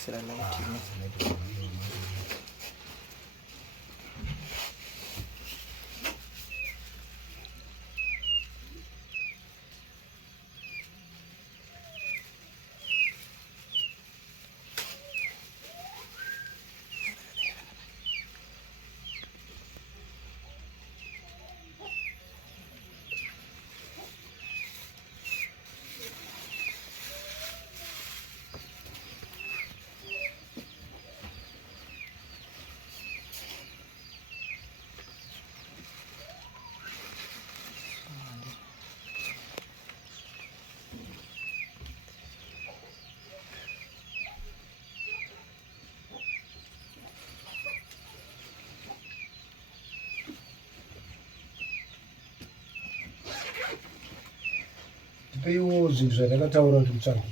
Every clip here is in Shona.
sira light. Peiwo zvinhu zvandakataura kuti mutsvage.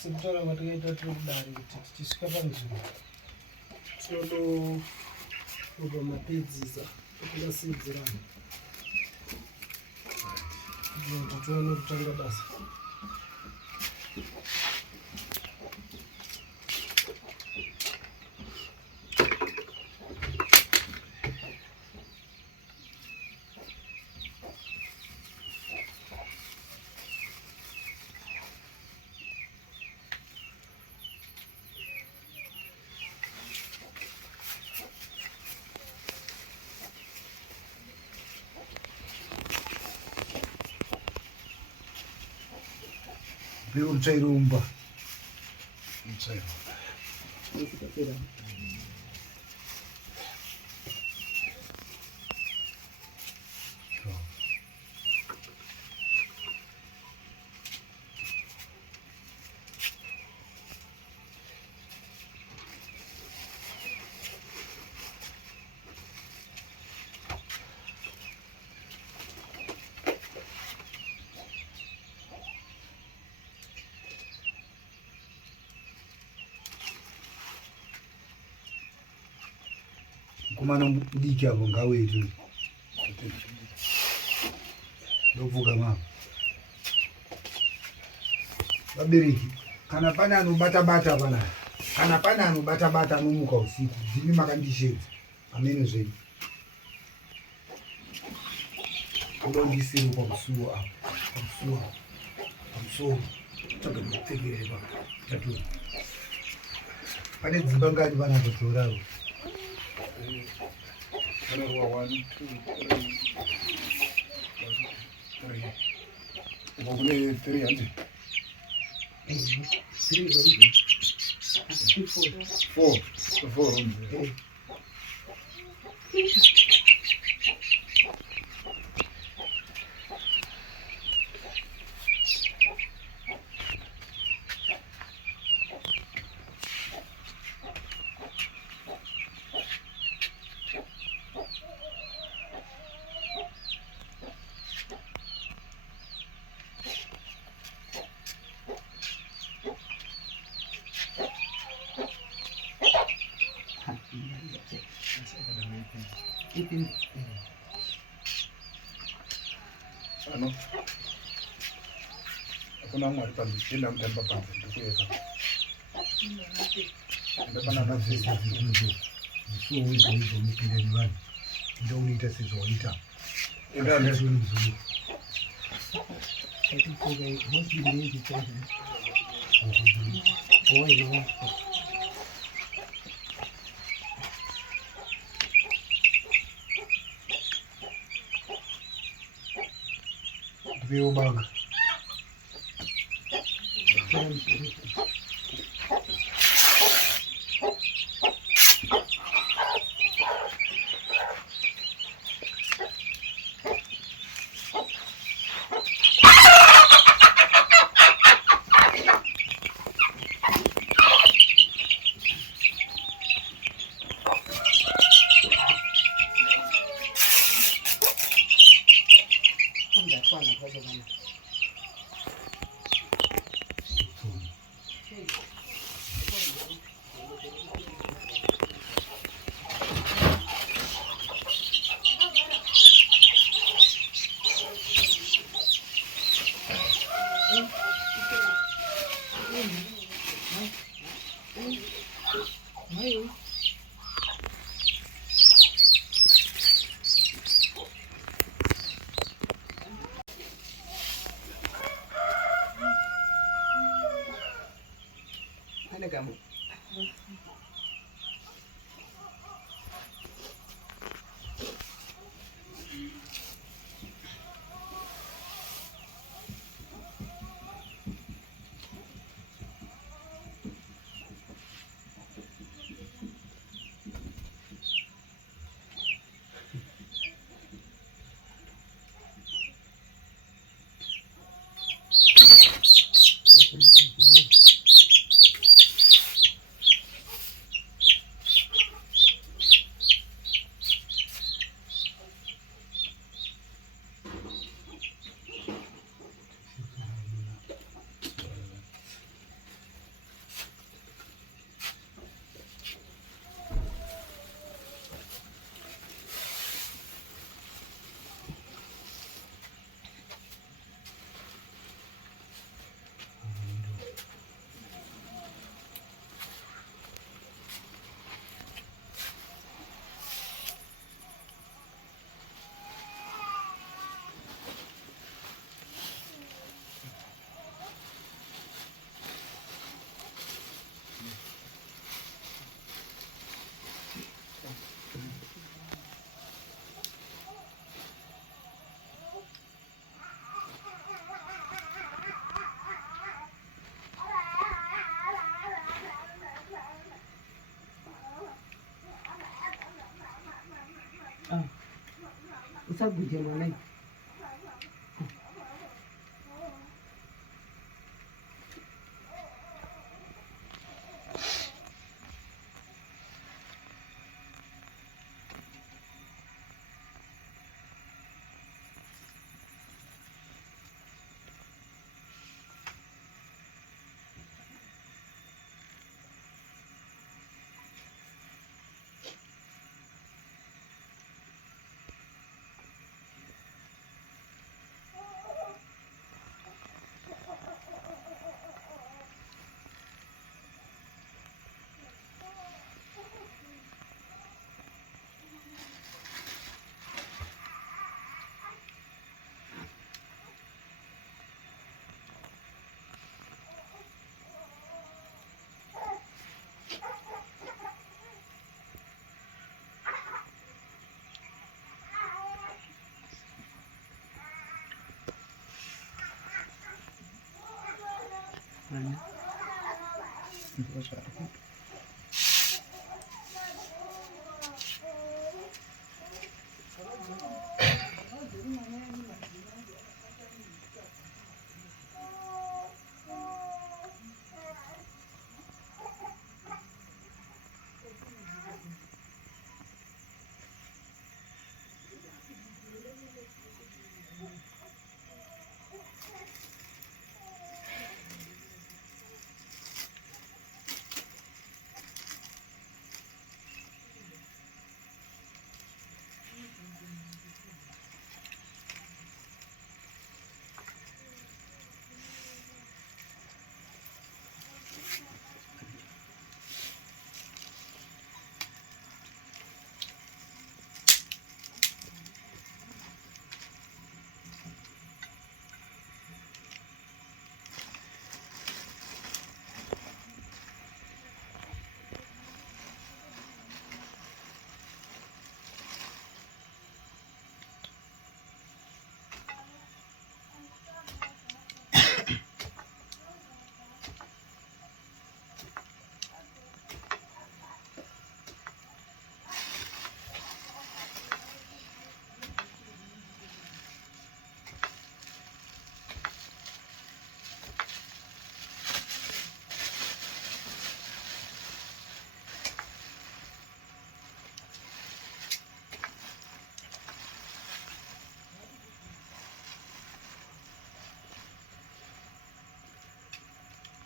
Sekutara matakaita tiri kudare kuti tichisvika panzvimbo tinotofuga mapedzisa tikasidzirana kuti tione kutanga basa. Peiwo mutsvairumba kumana mudiki avo ngawetu ndovuka mama vabereki kana pane anobata-bata pana kana pane anobata-bata anomuka usiku dzimi makandishedza amene zvedu udondisiri pamusuwo apo pamusoro tsvaga ndipfekerei tatora pane dzimba ngati vanatotoravo Kune 300. 4 rooms. Ano? Hakuna mwari panzi kila mtemba panzi ndikuyeka. Ndapana panzi vitu so hizo mpindani wani ndio unaita sizoita Ndani ndio mzuri ndio banga Kamu. Usaguje mwanai.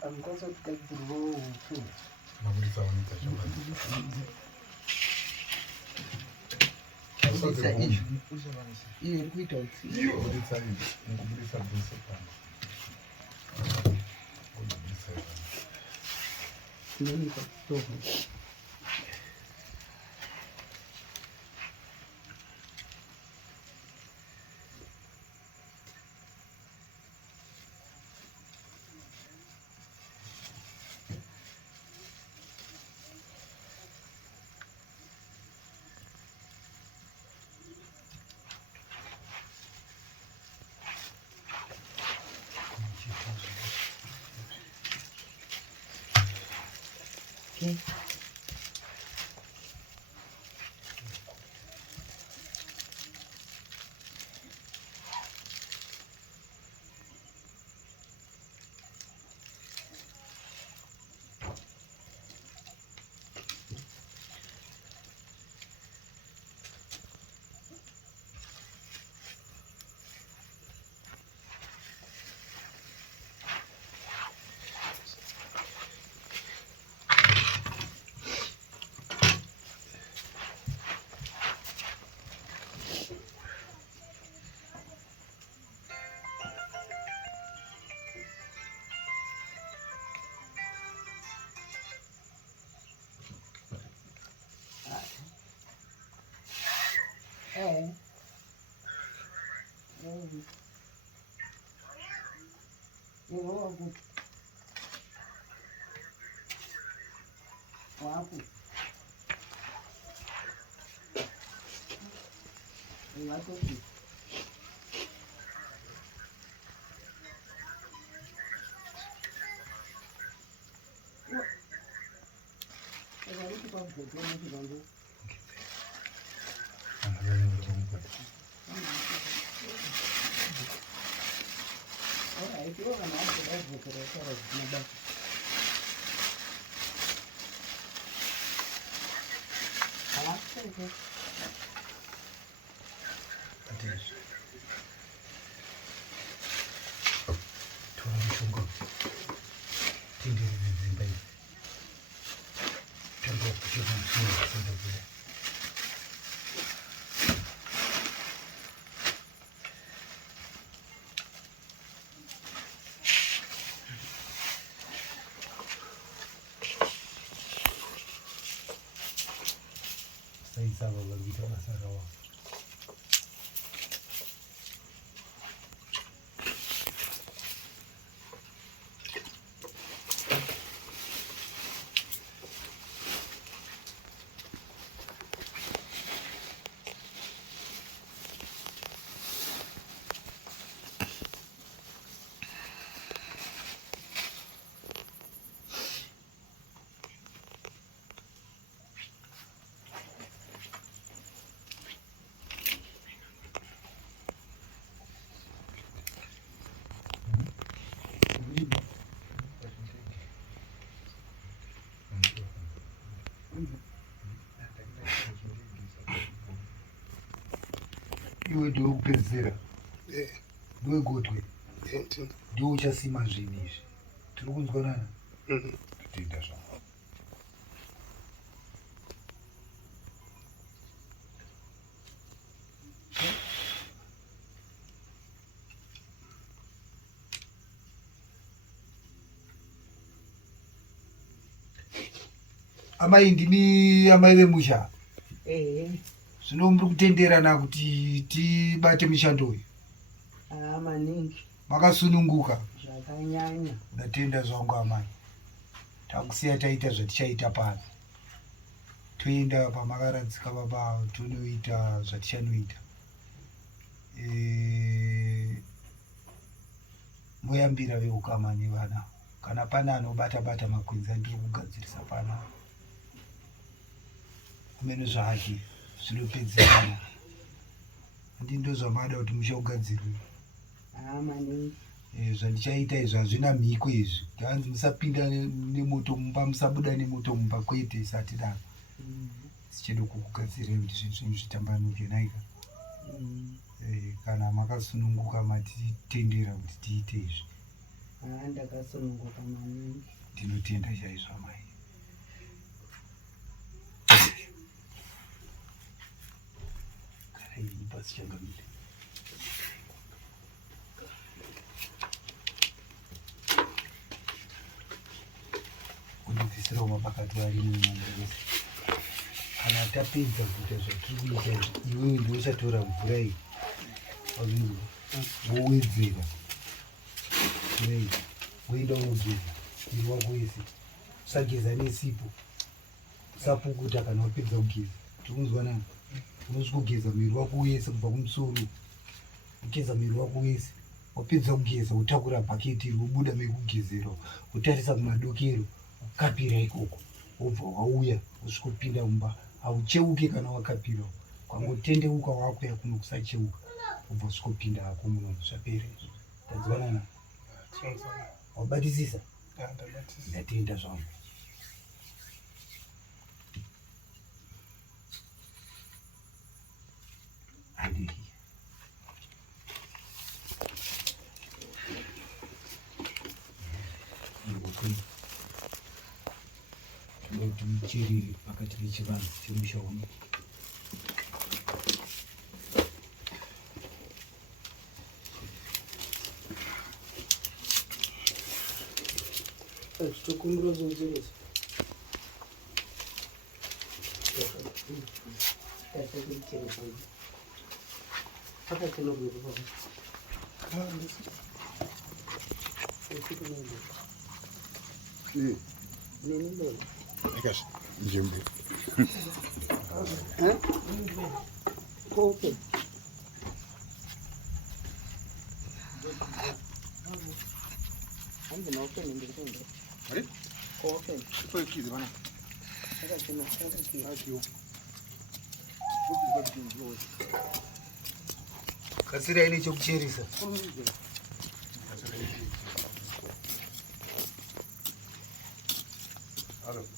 amukwanisa kugadzirwawo huku Mabudisa wanoita zvakadzi. kubudisa izvi iyo iri kuita utsi Mabudisa izvi, mukubudisa bhese pano. Mukubudisa izvi. tinonyika kutovu okay. Wapo. Wapo. Saisa baba kita Sarawak. Iwe ndiwe kupedzisira ndiwe gotwe ndiwe uchasima zvinhu izvi tiri kunzwanana toita zvangu amai ndini amai vemusha zvino muri kutenderana kuti tibate mishando uyu Maningi makasununguka zvakanyanya. ndatenda zvangu amai takusiya taita zvatichaita pano toenda pamakaradzika baba tonoita zvatichanoita moyambira veukama nevana kana pana anobata-bata makwenzi andiri kugadzirisa pana kumene zvake zvinopedzerana handi ndo zvamada kuti muchaugadzirwe Maningi zvandichaita izvi hazvina mhiko izvi hanzi musapinda nemoto mumba musabuda nemoto mumba kwete isati daro sichede kukugadzirira kuti zvinhu zvenyu zvitambanuke naika kana makasununguka matitendera kuti tiite izvi ndakasununguka maningi. Ndinotenda chaizvo amai. Kana iyi pasi changamire. Kundibvisirawo mapakati varimo mumamurese. Kana tapedza kuita zvatiri kuita iwewe ndouchatora mvura iyi wowedzera kurei woenda unogeza mwiri wako wese. Usageza nesipo, usapukuta kana wapedza kugeza. Tikunzwanana? Unosvika kugeza mwiri wako wese kubva kumusoro, ugeza mwiri wako wese. Wapedza kugeza wotakura bhaketi iri wobuda mekugezera, wotarisa kumadokero, ukapira ikoko, wobva wauya wosvikopinda mumba. Haucheuke kana wakapira, kwangotendeuka wakuya kuno kusacheuka, wobva usvikopinda hako muno. Zvapera izvo. Tadzwanana? Wabatisisa? Ndatenda zvangu. Andiri kuti mucherere pakati pechivanhu chemusha uno. Zvitokumbira zvinzirisa. Njembe. Kope. Ande no open ndiri kuenda. Ko open. Foi kids bana. Akachena chakati. Akio. Kasira ine chokucheresa. Alo.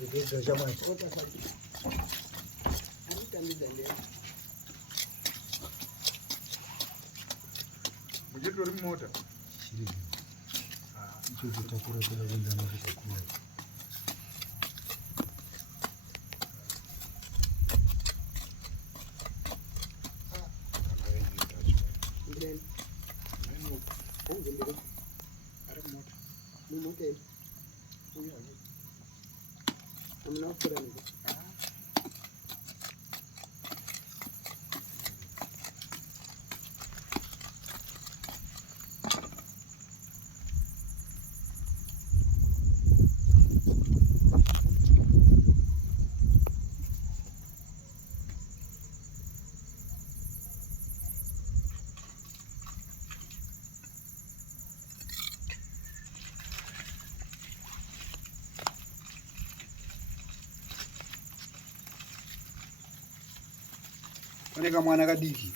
Regeza jamais. Mujetori mota. Shiri. Icho chitakura kuenda kuenda kutakura. Pane kamwana kadiki.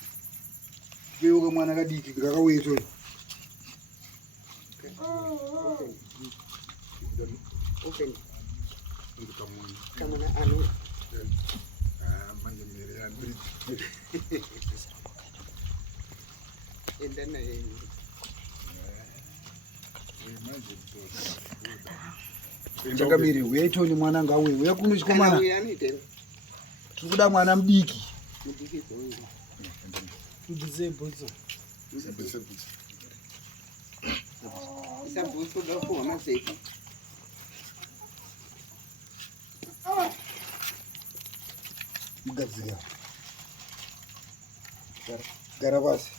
Keyo kamwana kadiki kakauye toi. Open. Ndikamuntu. Kamana anu. Manje mere ya bridge. Enda na yeye. Manje Chakamire weitoni mwana ngawe. Uya kuno chikomana. Uyani tena. Tikuda mwana mudiki. Mudiki zoni. Tudzize botso. Isa botso da ko na sepi. Mugadzira. Gara basi.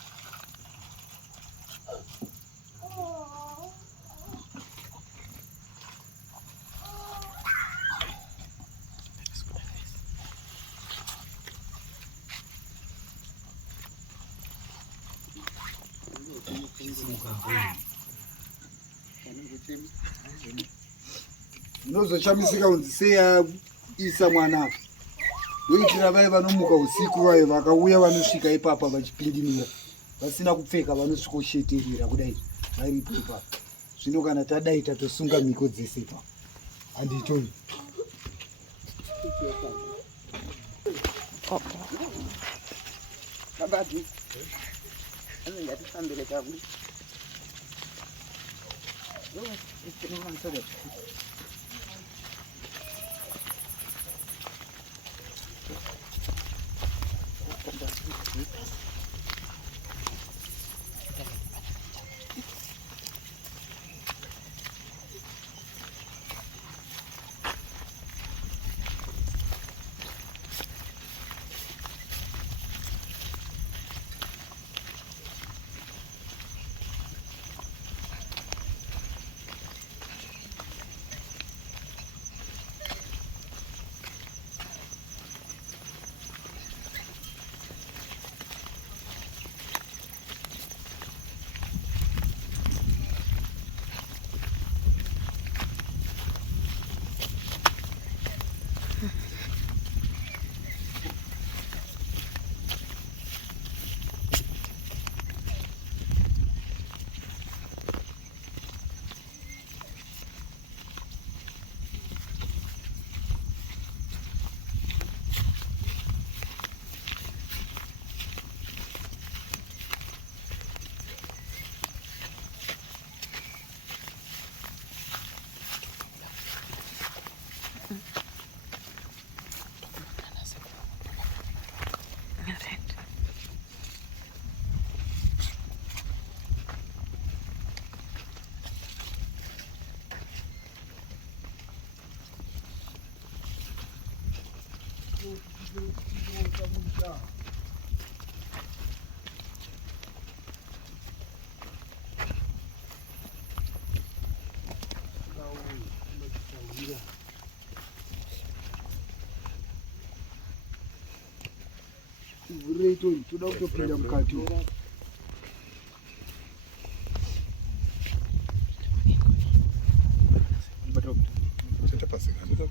Unozochamisika unzi seya isa mwana. Ndoitira vai vanomuka usiku vayo vakauya vanosvika ipapa vachipindimira. Vasina kupfeka vanosvikosheterera kudai. Varipo ipapa. Zvino kana tadai tatosunga mikodzi sepa. Anditoi. Babadi. Anenge atifambire kabu. Vurei toda kutopinda mukati. Senta pasi kana.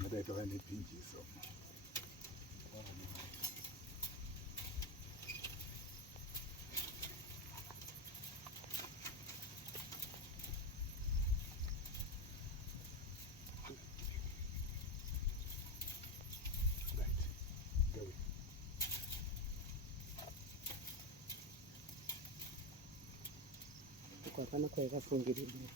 Ngadaita vane pinjiso. Kwakana kwakafungirirwa.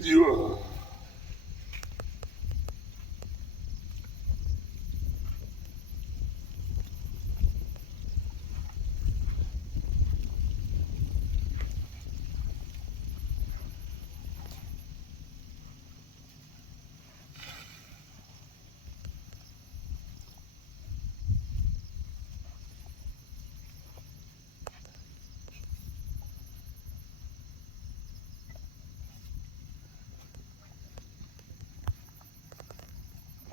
Yeah.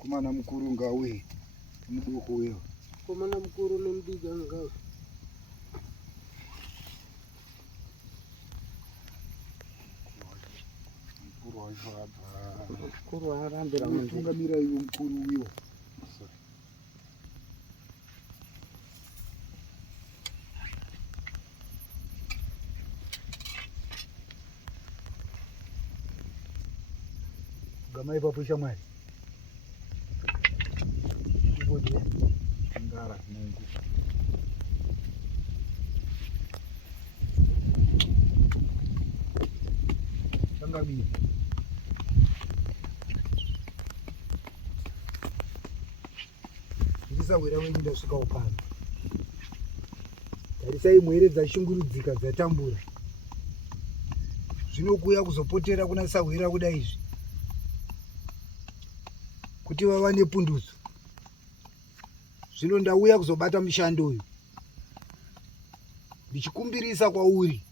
Komana mukuru ngawe. Mudoko wewe. Komana mukuru nomudiki ngawe. Mukuru warambira mutungamira iwe mukuru wiwo. Gama ipapo shamwari. Ibodye ngara Mungu. Tangamia. Ndisawira wenyu ndasvika upano. Tarisai mwere dzashungurudzika dzatambura. Zvinokuya kuzopotera kuna sawira kudai izvi. Kuti vava nepundutso. Zvino ndauya kuzobata mushando uyu. Ndichikumbirisa kwauri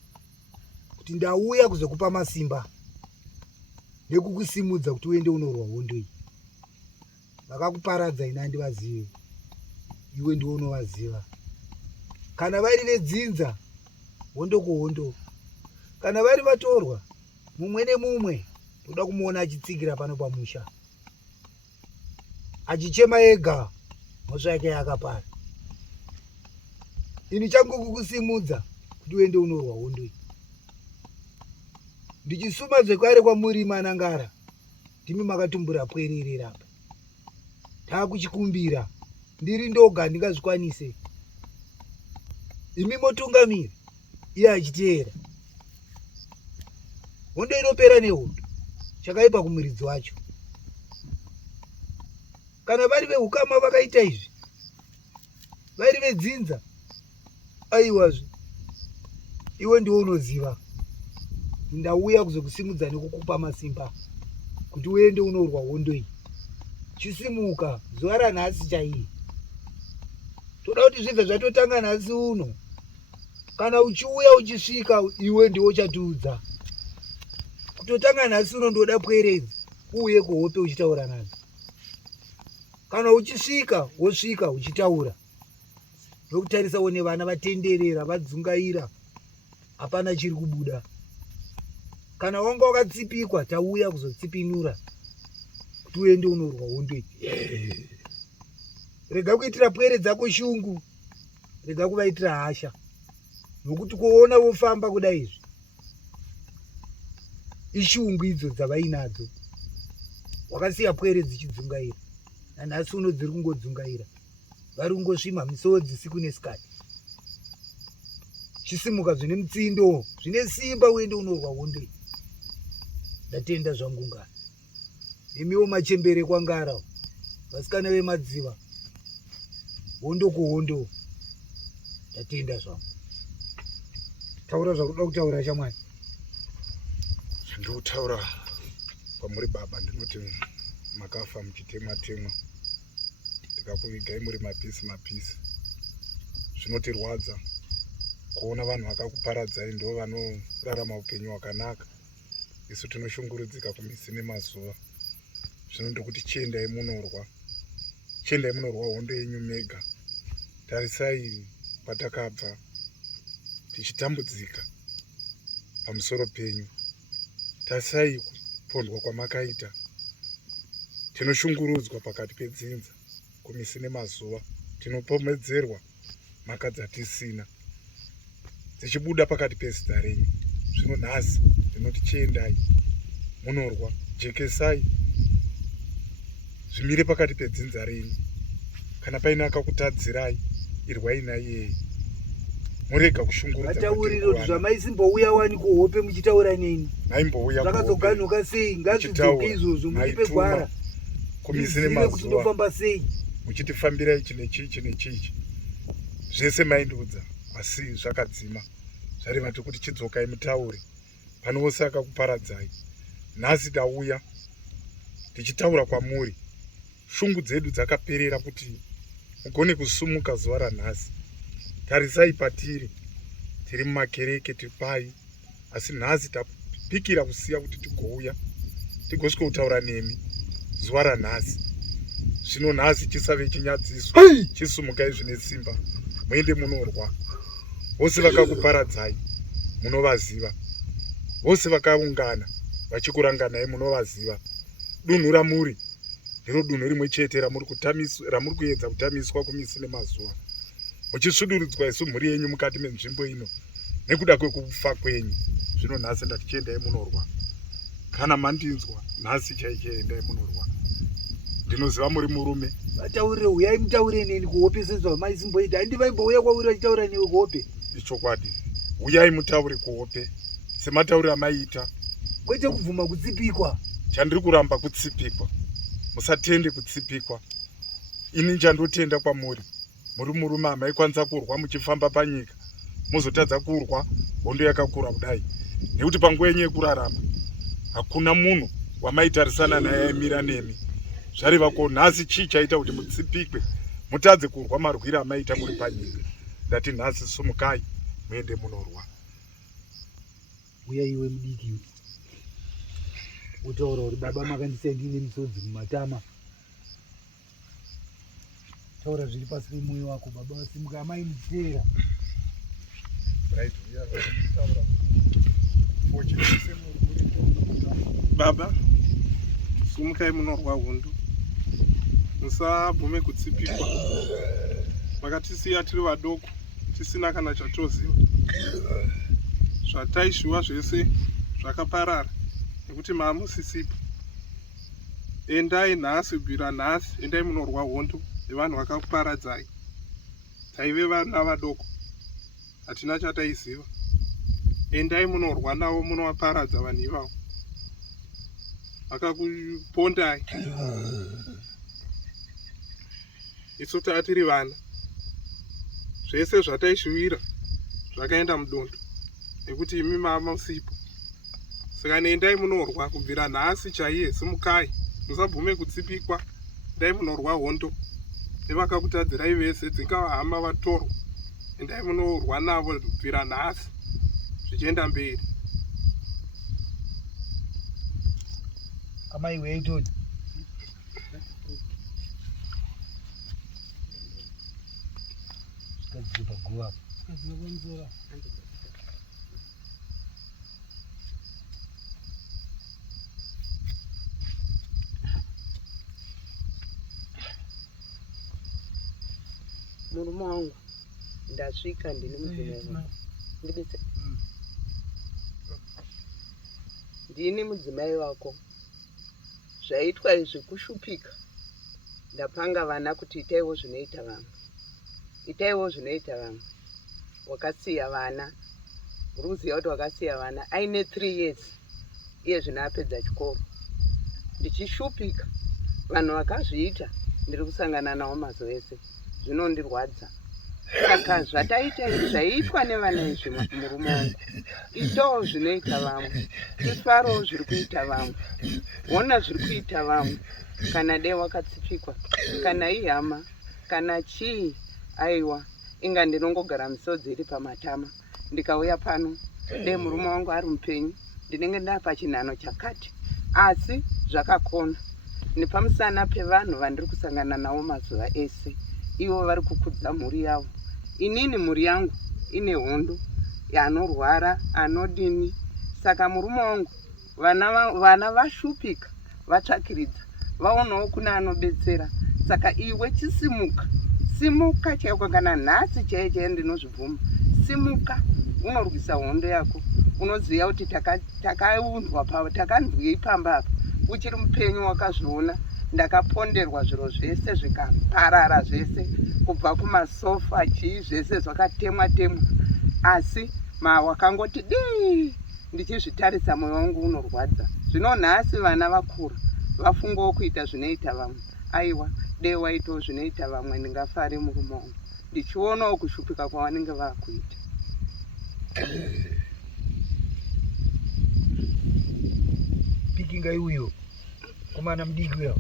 kuti ndauya kuzokupa masimba nekukusimudza kuti uende unorwa hondo iyi. Vakakuparadza ina ndivazive. Iwe ndiwe unovaziva. Kana vari vedzinza hondo kuhondo. Kana vari vatorwa mumwe nemumwe toda kumuona achitsigira pano pamusha. Achichema ega mhosva yake yakapara. Ini changu kukusimudza kuti uende unorwa hondo iyi. Ndichisuma zvekare kwamuri manangara. Ndimi makatumbura pwererera apa. Takuchikumbira ndiri ndoga ndingazvikwanise. Imi motungamiri iye achiteera. Hondo inopera nehondo. Chakaipa kumuridzi wacho. Kana vari vehukama vakaita izvi. Vari vedzinza. Aiwazve. Iwe ndiwe unoziva. Ndauya kuzokusimudza nekukupa masimba kuti uende unorwa hondo iyi. Chisimuka zuva ranhasi chaiye. Toda kuti zvibve zvatotanga nhasi uno. Kana uchiuya uchisvika iwe ndiwe uchatiudza. Kutotanga nhasi uno ndoda pweredzi uye kuhope uchitaura nadzo. Kana uchisvika wosvika uchitaura. Nokutarisa one vana vatenderera vadzungaira. Hapana chiri kubuda. Kana wanga wakatsipikwa tauya kuzotsipinura kuti uende unorwa hondo iyi. Rega kuitira pwere dzako shungu. Rega kuvaitira hasha. Nokuti kuona wofamba kudai izvi. Ishungu idzo dzavainadzo. Wakasiya pwere dzichidzungaira. Nanhasi uno dziri kungodzungaira. Vari kungosvima misodzi siku nesikati. Chisimuka zvine mutsindo, zvine simba uende unorwa hondo iyi. Ndatenda zvangu ngara. Nemiwo machembere kwangara. Vasikana vemadziva. Hondo kuhondo. Ndatenda zvangu. Taura zvakuda kutaura shamwari. Ndikutaura kwamuri baba ndinoti makafa muchitemwa-temwa. Ndikakuvigai muri mapisi. Zvinotirwadza kuona vanhu vakakuparadzai ndo vanorarama upenyu hwakanaka. Isu tinoshungurudzika kumisi nemazuva. Zvino ndokuti chiendai munorwa hondo yenyu mega. Tarisai patakabva tichitambudzika pamusoro penyu. Tarisai kupondwa kwamakaita. Tinoshungurudzwa pakati pedzinza kumisi nemazuva. Tinopomedzerwa mhaka dzatisina dzichibuda pakati pezita renyu. Zvino nhasi ndinoti chiendai munorwa, jekesai zvimire pakati pedzinza renyu. Kana paine akakutadzirai irwai naiyeye. Murega kushungurudza. Vataurire kuti zvamaizimbouya wani kuhope muchitaura neni. Maimbouya zvakazoganuka sei? Ngazvidzoke izvozvo muchipe gwara. Kumisi nemazuva kuti ndofamba sei? Muchitifambira ichi nechichi. Zvese maindiudza asi zvakadzima. Zvareva kuti chidzokai mutaure. Pane wose akakuparadzai. Nhasi tauya tichitaura kwamuri. Shungu dzedu dzakaperera kuti mugone kusumuka zuva ranhasi. Tarisai patiri. Tiri mumakereke tipai. Asi nhasi tapikira kusiya kuti tigouya. Tigosvika kutaura nemi zuva ranhasi. zvino nhasi chisave chinyadziswa chisumukai zvine simba muende munorwa. Vose vakakuparadzai munovaziva, vose vakaungana vachikuranganai munovaziva. Dunhu ramuri ndiro dunhu rimwe chete ramuri kuedza kutamiswa kumisi nemazuva, muchisvudurudzwa isu mhuri yenyu mukati menzvimbo ino nekuda kwekufa kwenyu. Zvino nhasi ndati chiendai munorwa. Kana mandinzwa nhasi chaichiendai munorwa. Ndinoziva muri murume. Vataurire, uyai mutaure neni kuhope sezvamaisimboita. Handivaimbouya kwauri vachitaura newe kuhope. Ichokwadi, uyai mutaure kuhope sematauriro amaita, kwete kubvuma kutsipikwa. Chandiri kuramba kutsipikwa. Musatende kutsipikwa. Ini chandotenda kwamuri, muri murume amaikwanisa kurwa muchifamba panyika, muzotadza kurwa hondo yakakura kudai. Nekuti panguva yenyu yekurarama hakuna munhu wamaitarisana naye aimira nemi. Zvareva ko nhasi chii chaita kuti mutsipikwe mutadze kurwa marwiro amaita muri panyika. Ndati nhasi sumukai muende munorwa. Uya iwe mudiki, utaura kuti baba makandisendine misodzi mumatama. Taura zviri pasi pemwoyo wako baba, wasimuka amai mutera. Baba, sumukai munorwa hondo. Musabvume kutsipikwa. Makatisiya tiri vadoko, tisina kana chatoziva. Zvataishuwa zvese zvakaparara nekuti maamusisipo. Endai nhasi, bvira nhasi, endai munorwa hondo nevanhu vakakuparadzai. Taive vana vadoko, hatina chataiziva. Endai munorwa navo, munovaparadza vanhu ivavo. Vakakupondai. Isu tatiri vana. Zvese zvataishuwira zvakaenda mudondo nekuti imi mamusipo. Saka nendai munorwa kubvira nhasi chaiye. Simukai, musabvume kutsipikwa. Endai munorwa hondo nevakakutadzirai vese, dzingava hama vatorwa. Endai munorwa navo kubvira nhasi zvichienda mberi. Amai weitoni. Kadzipa guva. Murume wangu, ndasvika ndine mudzimai. Ndibese. Ndini mudzimai wako. Zvaitwa izvi kushupika. Ndapanga vana kuti itaiwo zvinoita vamwe. Itaiwo zvinoita vamwe. Wakasiya vana. Uri kuziva kuti wakasiya vana. Aine 3 years. Iye zvino apedza chikoro. Ndichishupika. Vanhu vakazviita ndiri kusangana navo mazuva ese. Zvinondirwadza. Saka zvataita izvi zvaiitwa nevana izvi murume wangu. Itawo zvinoita vamwe. Tifarowo zviri kuita vamwe. Ona zviri kuita vamwe. Kana dai wakatsipikwa, kana ihama, kana chii, aiwa, inga ndinongogara misodzi iri pamatama. Ndikauya pano, dai murume wangu ari mupenyu, ndinenge ndapa chinhano chakati. Asi zvakakona. Nepamusana pevanhu vandiri kusangana navo mazuva ese. Ivo vari kukudza mhuri yavo. Inini mhuri yangu ine hondo, anorwara, anodini. Saka murume wangu, vana vashupika, vatsvakiridza. Vaonawo kuna anobetsera. Saka iwe chisimuka. Simuka chaiko kana nhasi chaiye ndinozvibvuma. Simuka, unorwisa hondo yako. Unoziva kuti takaundwa pavo, takandwei pamba apa. Uchiri mupenyu wakazviona. Ndakaponderwa zviro zvese zvikaparara zvese. Kubva kumasofa chii zvese zvakatemwa temwa. Asi wakangoti dii. Ndichizvitarisa moyo wangu unorwadza. Zvino nhasi vana vakura. Vafungawo kuita zvinoita vamwe. Aiwa, dai waitawo zvinoita vamwe ndingafare murume wangu. Ndichionawo kushupika kwavanenge vakuita. Pikinga iuyo. Kumana mudiki uyo.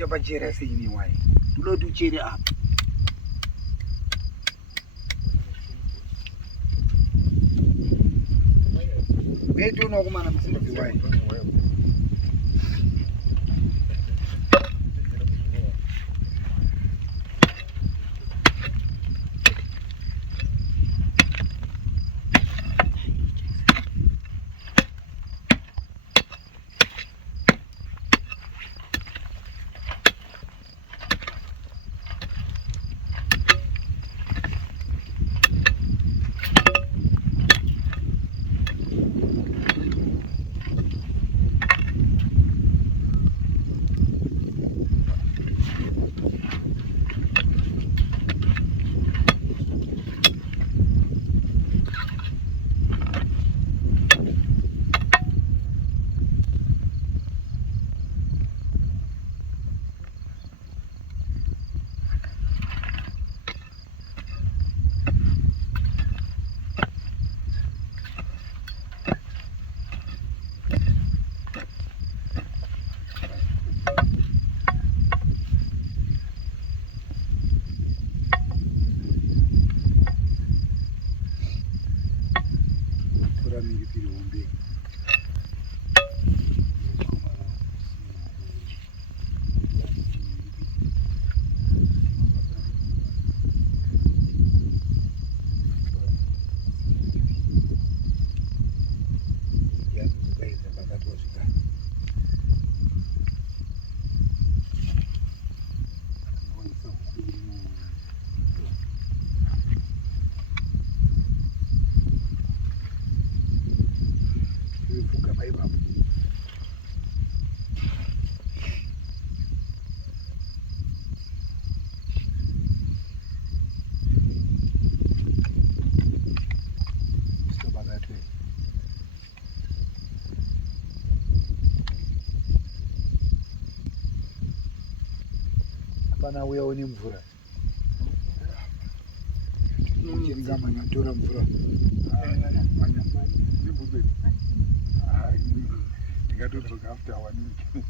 uchapachera sei newai ndinoti uchere apa meitoona kumana musimudzi wai Pana uya une mvura chiringamanya tora mvura ndingatodzoka after 1 week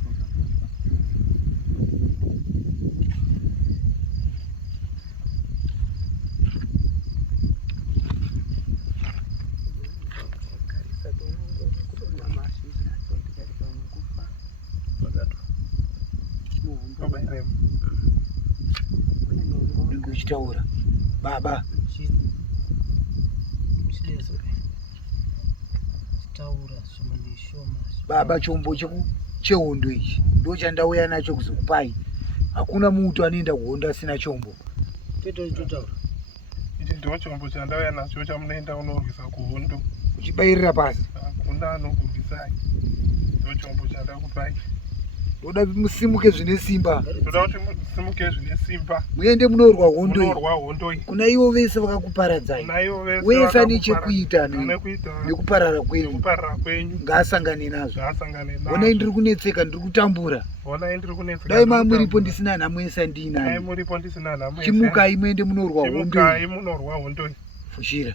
ndikuchitaura baba baba chombo chehondo ichi ndo chandauya nacho kuzokupai hakuna muntu anoenda kuhondo asina chombo ichi ndo chombo chandauya nacho chamunoenda kunorwisa kuhondo uchibairira pasi hakuna anokurwisai ndo chombo chandakupai ndoda musimuke zvine simba toda kuti musimuke zvine simba muende munorwa hondo iyi kuna ivo vese vakakuparadzai wese ane chekuita nekuparara kwenyu ngaasangane nazvo onai ndiri kunetseka ndiri kutambura dai mamuripo ndisina nhamo yese ndiinani chimukai muende munorwa hondo iyi fushira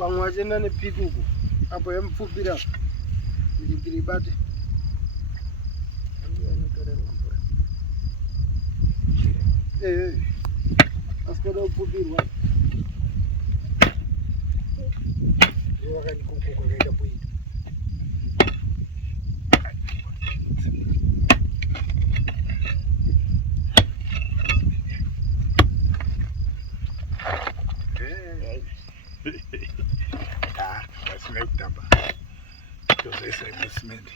vamwe vachienda nepiki uko apo yamupfupira mhiripiri bate asi koda kupfupirwa vakanikokokokaita kuita Vasina kutamba tozoisa investment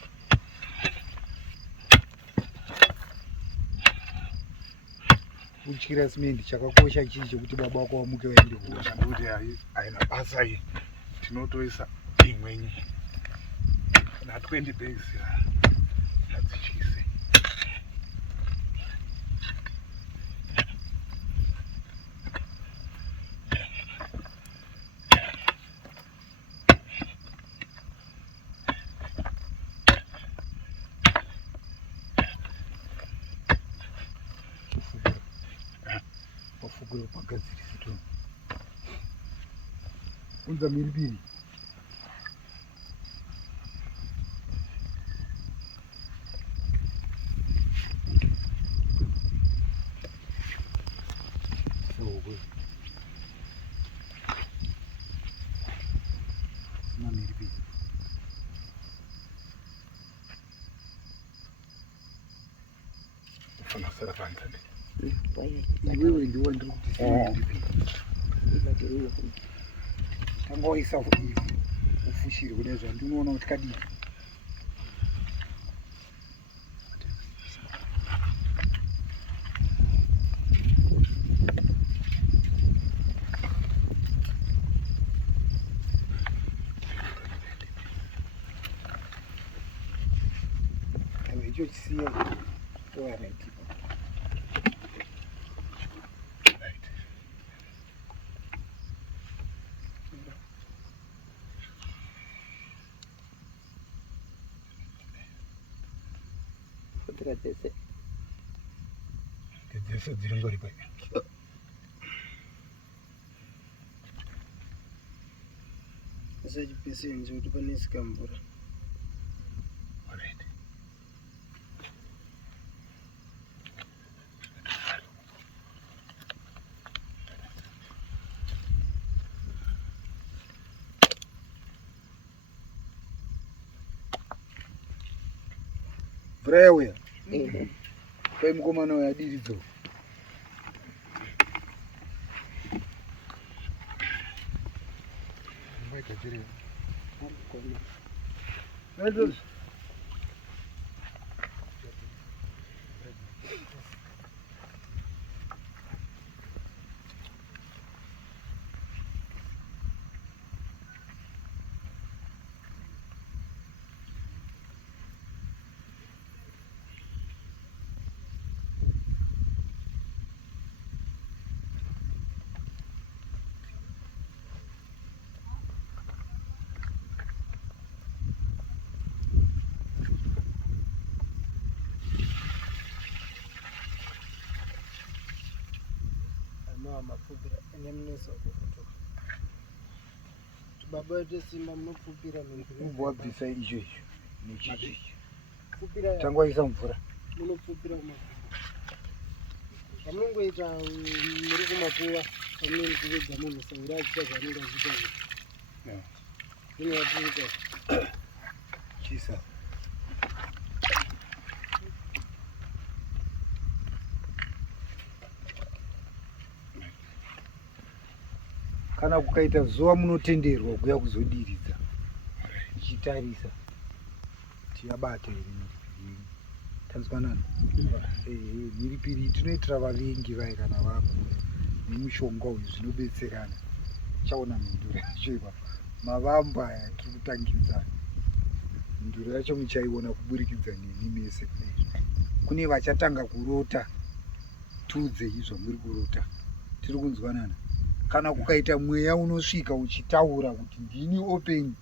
kutyira simendi chakakosha chii chekuti baba wako wamuke waende kuosha. Ndoti haina basa iyi tinotoisa imwenye na 20 bags nadzichise. Wafugura pagadzirisa to unza miripiri sina miripiri Ufana sara panza iwewe ndiwo ndiri kuti sina miripiri tanga waisa ivi ufushire kudai zvandinoona kuti kadii icho chisiya toyaraitipa dzese dziri ngori pai asachipeseni chekuti panesika mvura. mvura yauya pai mukomana wayadiridzo Mapfupira ene munesa kufutuka baba wetu simba munopfupira wabvisa icho icho nechichichi pfupira tangwaisa mvura munopfupira pamunongoita muri kumapuwa pamweni kuvega munhu saura achita zvanenge achita zvinoyatiita chisa kana kukaita zuva munotenderwa kuya kuzodiridza ichitarisa tiyabata here miripiri tanzwanana miripiri tinoitira vavengi vai kana vakure nemushonga uyu zvinobetserana chaona mhinduro yacho mavambo aya tiri kutangidza mhinduro yacho muchaiona kuburikidza nemi mese kune vachatanga kurota tudze izvo muri kurota tiri kunzwanana kana kukaita mweya unosvika uchitaura kuti ndini open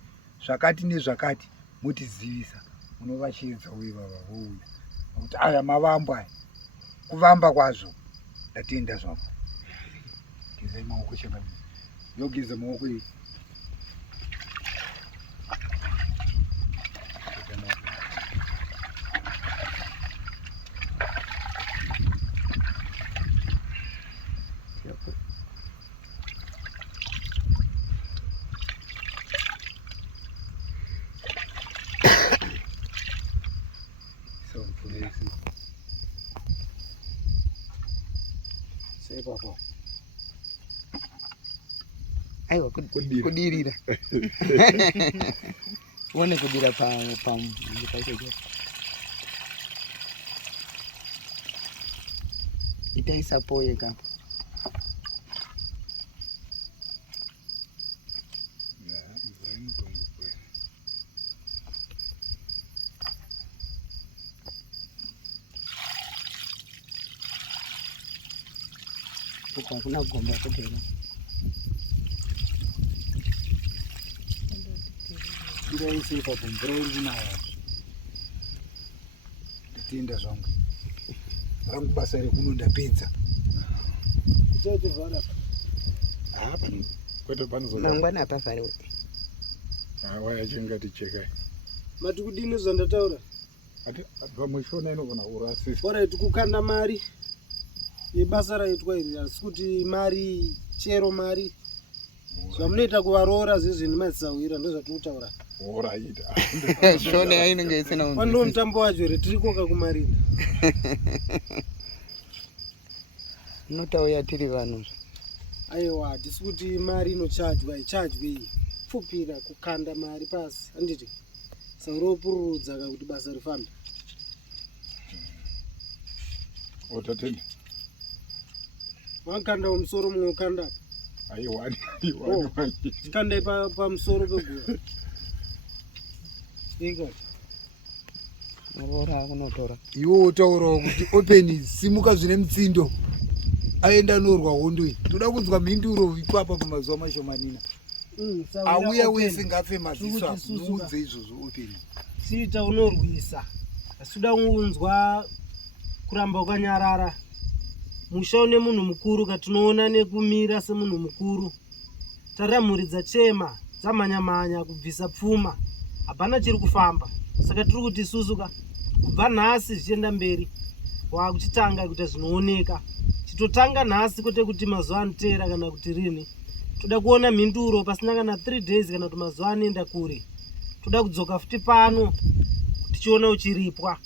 zvakati nezvakati mutizivisa munovachedza uye vava vouya kuti aya mavambo aya kuvamba kwazvo ndatenda zvavo gezai maoko chakadii yogeza maoko iyi Papa. Aiwa kudirira. Uone kudira pa itaisapoyeka uko hakuna gomba kutera ndio isi ipapo mvura uri kunaya nditenda zvangu rangu basa rekuno ndapedza Uchaite vhara. hapa kwete panozo mangwana apavhariwe hawa yachingati chekai Mati kudini zvandataura? ati pamwishona inogona urasisa Alright, kukanda mari yebasa raitwa iri asi kuti mari chero mari zvamunoita kuvaroora zvezvini matsawira ndozvatikutaura. oraita shone ainenge isina Wando mutambo wacho here tiri koka kumarina. notauya tiri vanhu Aiwa hatisi kuti mari inochajwa ichajwe iyi pfupira kukanda mari pasi handiti sauropururudza kuti basa rifambe. otatenda Wakanda musoro mumwe ukanda aiwani kandai pamusoro pegura ikati roora akunotora iwo utaurawo kuti open simuka zvine mutsindo aenda norwa hondoi toda kunzwa mhinduro ipapa pamazuva mashomanina auya wese ngafe madziso nuudze izvozvo open siita unorwisa asi uda kunzwa kuramba ukanyarara musha une munhu mukuru katinoona nekumira semunhu mukuru tarira mhuri dzachema dzamhanyamhanya kubvisa pfuma hapana chiri kufamba saka tiri kuti isusuka kubva nhasi zvichienda mberi wakuchitanga kuita zvinooneka chitotanga nhasi kwete kuti mazuva anoteera kana kuti rini toda kuona mhinduro pasina kana 3 days kana kuti mazuva anoenda kure toda kudzoka futi pano tichiona uchiripwa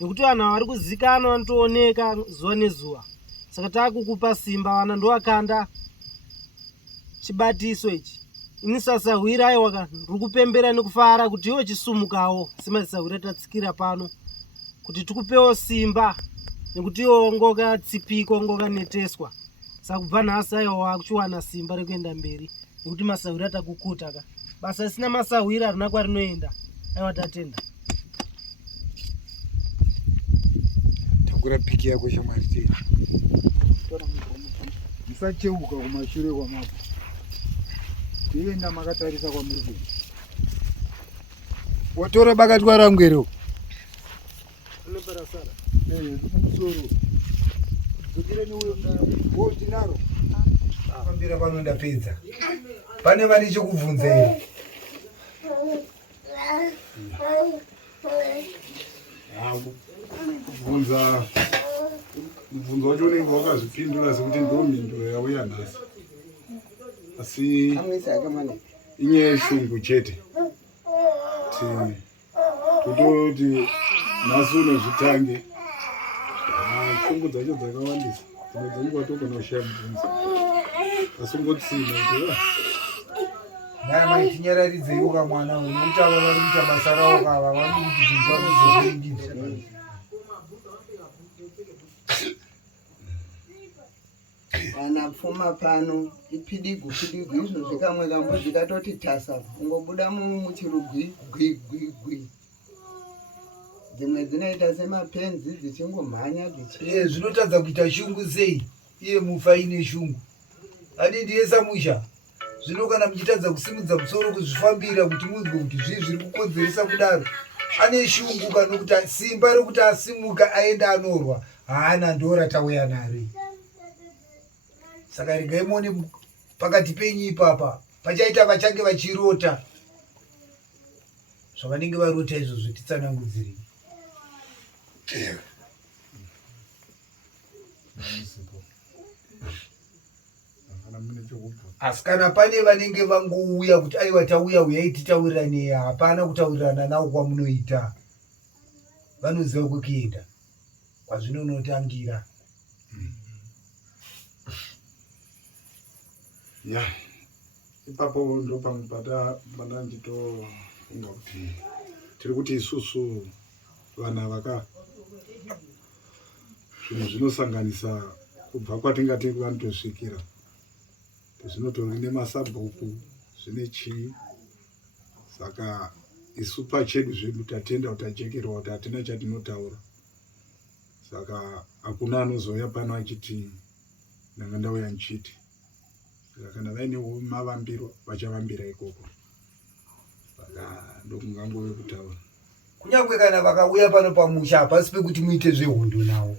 nekuti vanhu vari kuzikana vanotooneka zuva nezuva saka taakukupa simba vana ndovakanda chibatiso ichi ini sasahwira aiwa ndiri kupembera nekufara kuti iwe chisumukawo semasisahwira tatsikira pano kuti tikupewo simba nekuti iwo ngokatsipika ngokaneteswa saka kubva nhasi aiwa wakuchiwana simba rekuenda mberi nekuti masahwira takukuta ka basa risina masahwira harina kwarinoenda aiwa tatenda takura piki yako shamwari tena musacheuka kumashure kwamapo tienda makatarisa kwamuri kuenda watora bakatwa rangwero unoparasara musoro dzokireni uyo tinaro fambira pano ndapedza pane vane chekubvunza here kubvunza mubvunzo wacho unenge wakazvipindura sekuti ndo mhinduro yauya nhasi asi amwisa akamana inyaya yeshungu chete tototi nhasi unozvitange shungu dzacho dzakawandisa dzimwe dzenguva togona kushaya mubvunzo asi ungotsina kuti mai tinyararidzeiwo kamwana unokuti ava vari kuita basa ravo kava vani kuti zvinzvavizokuringidza kana pfuma pano ipidigu izvo zvikamwe kambudzi katoti tasa ungobuda muchirugwi gwi dzimwe dzinoita semapenzi dzichingomhanya zvinotadza kuita shungu sei iye mufa ine shungu adidi yesamusha zvino kana muchitadza kusimudza musoro kuzvifambira kuti munzwe kuti zvii zviri kukonzeresa kudaro ane shungu kana kuti simba rekuti asimuka aenda anorwa haana ndora tauya naro saka regai muone pakati penyu ipapa pachaita vachange vachirota zvavanenge varota izvozvo titsanangudzirei asi kana pane vanenge vangouya kuti aiwa tauya uyai titaurirane hapana kutaurirana navo kwamunoita vanoziva kwekuenda kwazvinonotangira ya ipapo ndo pamwe pana nditofunga kuti tiri kuti isusu vana zvinhu zvinosanganisa kubva kwatingati vanotosvikira zvinotori nemasabhuku zvine chii. Saka isu pachedu zvedu tatenda kuti tajekerwa kuti hatina chatinotaura. Saka hakuna anozouya pano achiti ndanga ndauya nchiti. Saka kana vaine mavambiro vachavambira ikoko. Saka ndokungangove kutaura. Kunyangwe kana vakauya pano pamusha hapasi pekuti muite zvehondo nawo.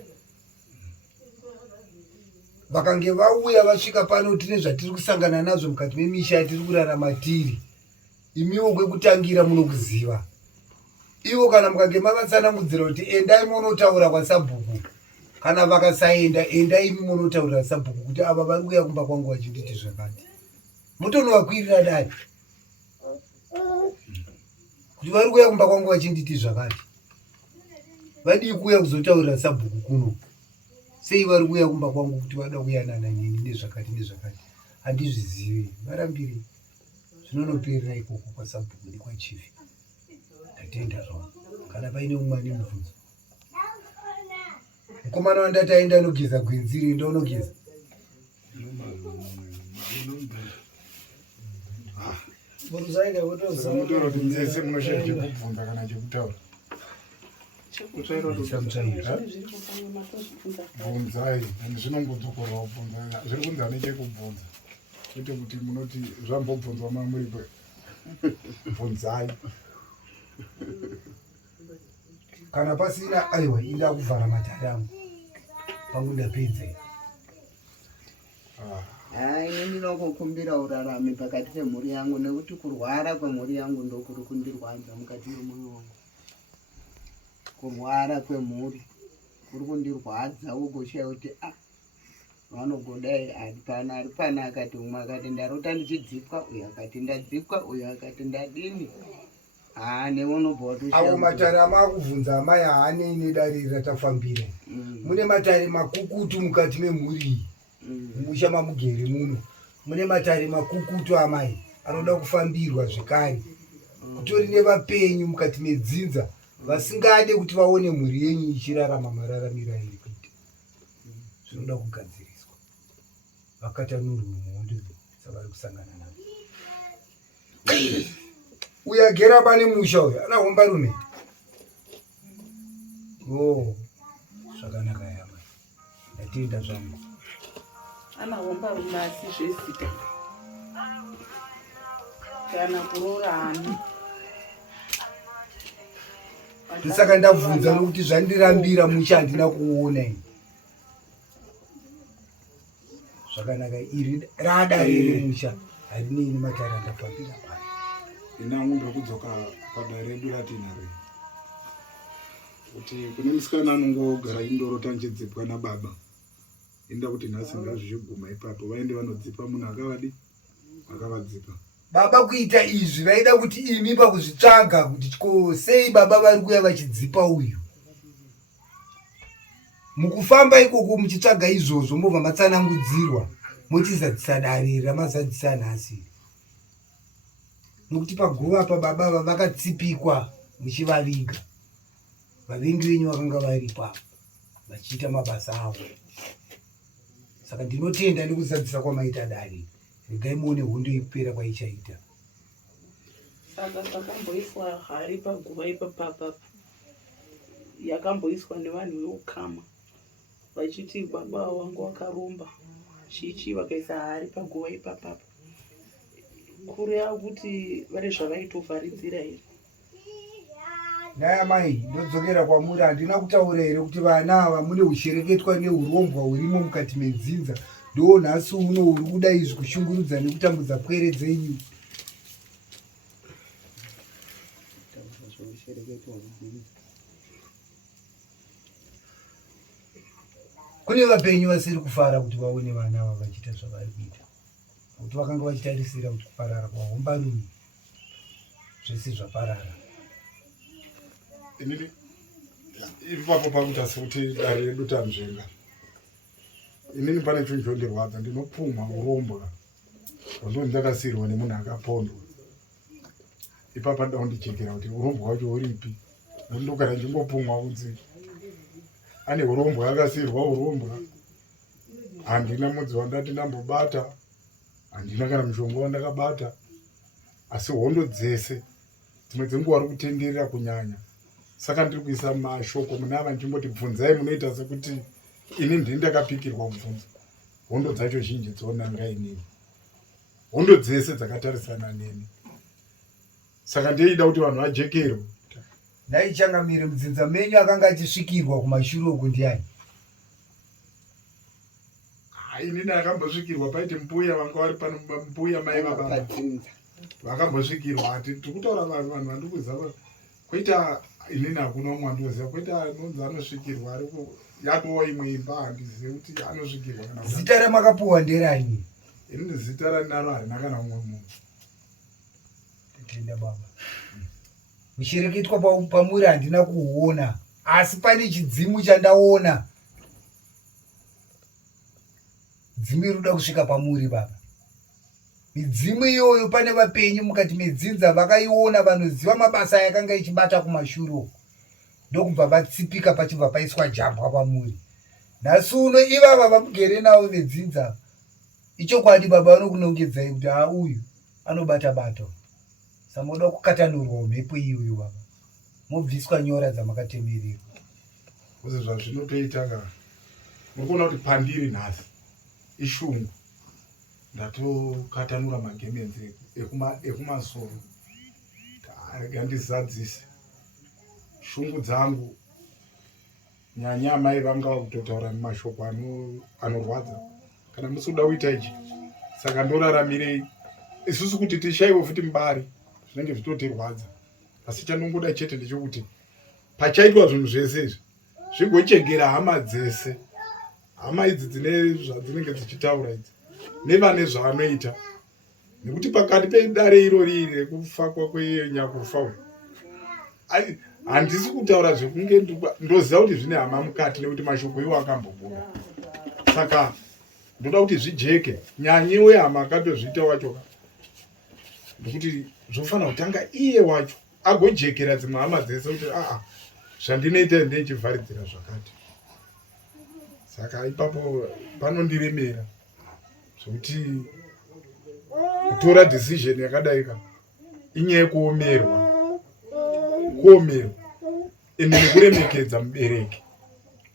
Vakange vauya vasvika pano tine zvatiri kusangana nazvo mukati memisha yatiri kurarama tiri. Imiwo kwekutangira munokuziva. Ivo kana mukange mavatsanangudzira kuti endai munotaura kwaSabhuku. Kana vakasaenda endai imi munotaura Sabhuku kuti ava vari kuuya kumba kwangu vachinditi zvakati. Mutonovakwirira dai. Kuti vari kuuya kumba kwangu vachinditi zvakati. Vadii kuuya kuzotaurira Sabhuku kuno. Sei vari kuuya kumba kwangu kuti vada kuyanana neni nezvakati nezvakati. Handizvizivi. Varambire. Zvinonoperera ikoko kwaSabhuku nekwaChifi. Tatenda zvavo. Kana paine umwe mubvunzo. Mukomana wandati aenda anogeza gwenziri ndonogeza. Saka mutaura kuti nzese munoshaya chekubvunza kana chekutaura. Bvunzai, zvinongodzokorwa kubvunza. Zviri kunzi ane chekubvunza. Kwete kuti munoti zvambobvunzwa mamuripo. Bvunzai. Kana pasina aiwa inda kuvhara matare angu. Pangu ndapedza. Ini ndinokukumbira urarame pakati pemhuri yangu nekuti kurwara kwemhuri yangu ndokuri kundirwadza mukati memwoyo wangu. Kurwara kwemhuri kuri kundirwadza ugoshaya kuti vanogodai ari pana akati umwe akati ndarota ndichidzipwa, uyo akati ndadzipwa, uyo akati ndadini. Neunobva watoshaya. Avo matare amakubvunza amai haane nedare ratafambira. Mune matare makukutu mukati memhuri iyi. Musha mamugere muno. Mune matare makukutu amai anoda kufambirwa zvekare. Kutori nevapenyu mukati medzinza vasingade kuti vaone mhuri yenyu ichirarama mararamiro iri kuita. Zvinoda kugadziriswa. Vakatanurwe muhondo dzavari kusangana nadzo. Uyagera pane musha uyu ana homba rume. Zvakanaka yama. Ndatenda zvangu. Ana homba rume asi zvezita. Kana kuroora hani. Ndisaka ndabvunza nokuti zvandirambira musha handina kuona ini. Zvakanaka iri rada riri musha harinei matare andapambira pano. Inangu ndokudzoka padare redu ratinare. Kuti kune musikana anongogara indorota nchidzipwa nababa. Inda kuti nhasi ngazviguma ipapo vaende vanodzipa munhu akavadi akavadzipa. Baba kuita izvi vaida kuti imi pakuzvitsvaga kuti sei baba vari kuuya vachidzipa uyu. Mukufamba ikoko muchitsvaga izvozvo mobva matsanangudzirwa mochizadzisa dare ramazadzisa nhasi. Nokuti paguva pa baba ava vakatsipikwa muchivaviga. Vavengi venyu vakanga varipa vachiita mabasa avo. Saka ndinotenda nekuzadzisa kwamaita dare. Regai muone hondo ipera kwaichaita. Saka pakamboiswa hari paguva ipapapa yakamboiswa nevanhu veukama vachiti baba wangu wakaromba chichi vakaisa hari paguva ipapapa. Kureva kuti vari zvavaitouvharidzira here. Naya mai ndodzokera kwamuri handina kutaura here kuti vana ava mune ushereketwa neurombwa hurimo mukati medzinza. Ndo nhasi uno uri kuda izvi kushungurudza nekutambudza pwere dzenyu. Kune vapenyu vasiri kufara kuti vaone vana ava vachiita zvavari kuita. Kuti vakanga vachitarisira kuti kuparara kwahomba rume zvese zvaparara. Inini ipapo pakuti asikuti dare redu tanzvenga. Inini pane chinhu chondirwadza ndinopumha urombwa hwando ndakasirwa nemunhu akapondwa. Ipapa ndoda kundichekera kuti urombwa hwacho huripi. Ndokara ndingopumha unzi ane urombwa akasiyirwa urombwa. Handina mudzi wandati ndambobata, handina kana mushonga wandakabata, asi hondo dzese dzimwe dzenguva ari kutenderera kunyanya. Saka ndiri kuisa mashoko mune ava ndichimboti bvunzai munoita sekuti ini ndini ndakapikirwa kubvunza. Hondo dzacho zhinji dzonanga inini, hondo dzese dzakatarisana neni. Saka ndeida kuti vanhu vajekerwe. Ndaichangamire mudzinza menyu akanga achisvikirwa kumashure uku ndiani? Inini akambosvikirwa paiti mbuya vanga vari pano, mbuya mai vababa vakambosvikirwa. Ati tikutaura vanhu vandiri kuziva koita inini hakuna umwe andoziva, koita nonzi anosvikirwa ariko yatowa imwe imba handizive kuti anosvikirwa kana zita ramakapuwa nderani? inini zita ranaro harina kana umwe munhu. Tenda baba. Muchireketwa pamuri handina kuuona, asi pane chidzimu chandaona. Dzimu iruda kusvika pamuri baba. Midzimu iyoyo pane vapenyu mukati medzinza vakaiona, vanoziva mabasa yakanga ichibata kumashure. Ndokubva vatsipika pachibva paiswa jambwa pamuri. Nhasi uno ivava vamugere navo vedzinza. Ichokwadi baba, vanokunongedzai kuti uyu anobata bata. Samoda kukatanurwa mhepo iyoyo baba, mobviswa nyora dzamakatemerera. Uze zvazvinotoita ka muri kuona kuti pandiri nhasi ishungu. Ndatokatanura magemenzi ekumasoro arega ndizadzise shungu dzangu. Nyanya mai vanga vakutotaura mashoko anorwadza kana musuda kuita ichi. Saka ndoraramirei isusu kuti tishaiwe futi mubari zvinenge zvitotirwadza. Asi chanongoda chete ndechekuti pachaitwa zvinhu zvese izvi zvigochengera hama dzese. Hama idzi dzine zvadzinenge dzichitaura idzi nevane zvavanoita, nekuti pakati pedare irori iri rekufakwa kwenyakufa uyu handisi kutaura zvekunge ndoziva kuti zvine hama mukati nekuti mashoko iwo akambobuda. Saka ndoda kuti zvijeke nyanyi wehama akatozviita wacho, nekuti zvofanira kutanga iye wacho agojekera dzimwe hama dzese kuti zvandinoita ndechivharidzira zvakati. Saka ipapo panondiremera zvokuti kutora decision yakadaika inyaya yekuomerwa ende nekuremekedza mubereki,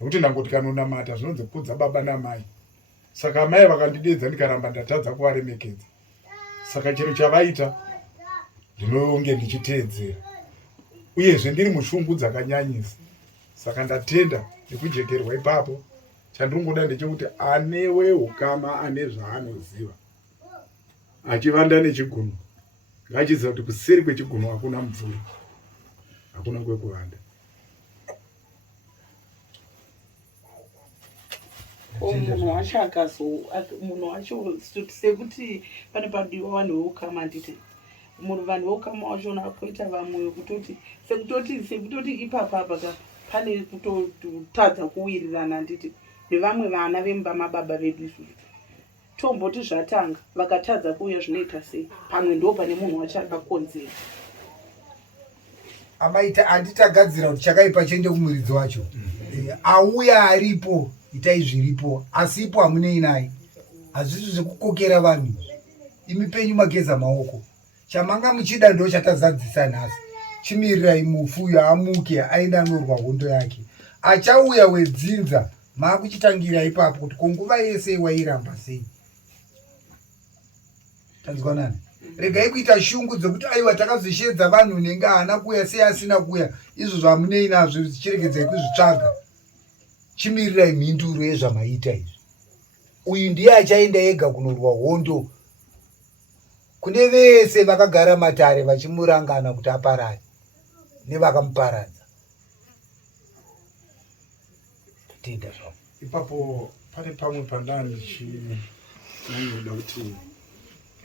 nekuti ndangoti kanonamata zvinonzi kudza baba namai. Saka amai vakandidedza ndikaramba ndatadza kuvaremekedza. Saka chero chavaita ndinonge ndichiteedzera, uyezve ndiri mushungu dzakanyanyisa. Saka ndatenda nekujekerwa ipapo. Chandingoda ndechekuti anewe ukama ane zvaanoziva achivanda nechigunwe ngachiziva kuti kuseri kwechigunwe hakuna mvura, hakuna kwekuvanda. Munhu wacho munhu wacho sekuti pane padiwa vanhu veukama nditi vanhu veukama wachona akoita vamwe sekutoti ipapapa pane kutotadza kuwirirana nditi nevamwe vana vemba mababa vedu isusu. Tomboti zvatanga vakatadza kuuya zvinoita sei? Pamwe ndo pane munhu wacho akakonzera. Amaita handitagadzira kuti chakaipa chiende kumuridzi wacho. Auya aripo itai zviripo, asipo hamunei naye. Hazvisi zvekukokera vanhu. Imi penyu mageza maoko. Chamanga muchida ndo chatazadzisa nhasi. Chimirirai mufu uyo amuke aenda anorwa hondo yake. Achauya wedzinza maakuchitangira ipapo kuti kunguva yese wairamba sei. Tanzwanana. Regai kuita shungu dzekuti aiwa takazvishedza vanhu nenga hana kuya sei asina kuya. Izvo zvamunei nazvo zvichiregedzai kuzvitsvaga. Chimirirai mhinduro yezvamaita izvi. Uyu ndiye achaenda ega kunorwa hondo. Kune vese vakagara matare vachimurangana kuti aparare nevakamuparadza. Tenda zvapo. Ipapo pane pamwe pandani chinongoda kuti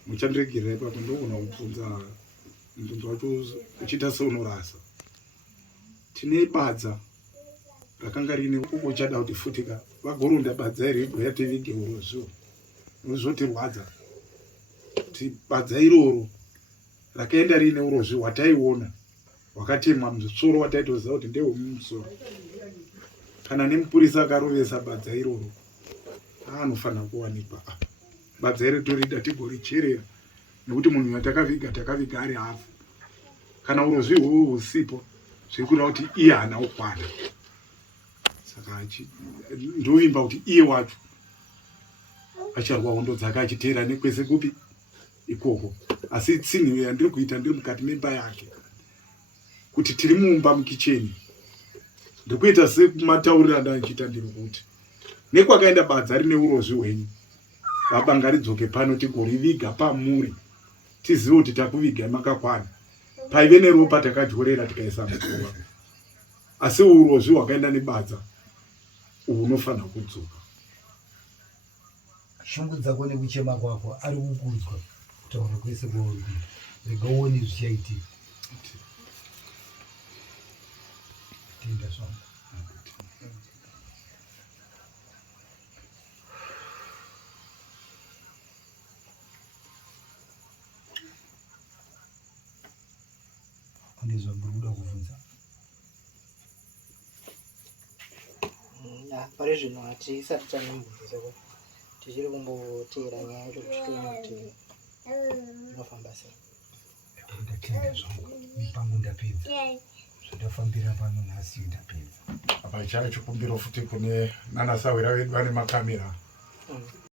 muchandiregerera ipapo ndogona kubvunza mubvunzo wacho uchiita seunorasa. Tine badza rakanga rine uko chada kuti futika vagoronda badza iri rigoya tivige urozvo nozvotirwadza kuti badza iroro rakaenda rine urozvi hwataiona hwakatemwa musoro wataitoziva kuti ndewemumusoro kana nemupurisa akarovesa badza iroro anofanira kuwanikwa apa. Badza iri torida tigoricherera nekuti munhu watakaviga ari hafu. Kana urozvi hwohwo husipo zviri kuda kuti iye haana kukwana. Saka ndovimba kuti iye wacho acharwa hondo dzake achiteera nekwese kupi ikoko. Asi tsinhu yandiri kuita ndiri mukati memba yake kuti tiri mumba mukicheni ndiri kuita sematauriro andandichiita ndiri kuti nekwakaenda badza rine urozvi hwenyu baba ngaridzoke pano tigoriviga pamuri tizive kuti takuvigai makakwana. Paive neropa takadyorera tikaisa mukuva. Asi urozvi hwakaenda nebadza uhu unofanira kudzoka. Shungu dzako nekuchema kwako ari kukudzwa kutaura kwese kwauri rega uone zvichaitika. Tenda zvangu. Ndizvo muri kuda kuvunza. Pari zvino hatisati tanomubvunza tichiri kumboteera nyaya yacho kuti tione kuti inofamba sei. Ndatenda zvangu mipango ndapedza zvandafambira pano nhasi ndapedza. Apa chachikumbiro futi kune nana sawira vedu vane makamera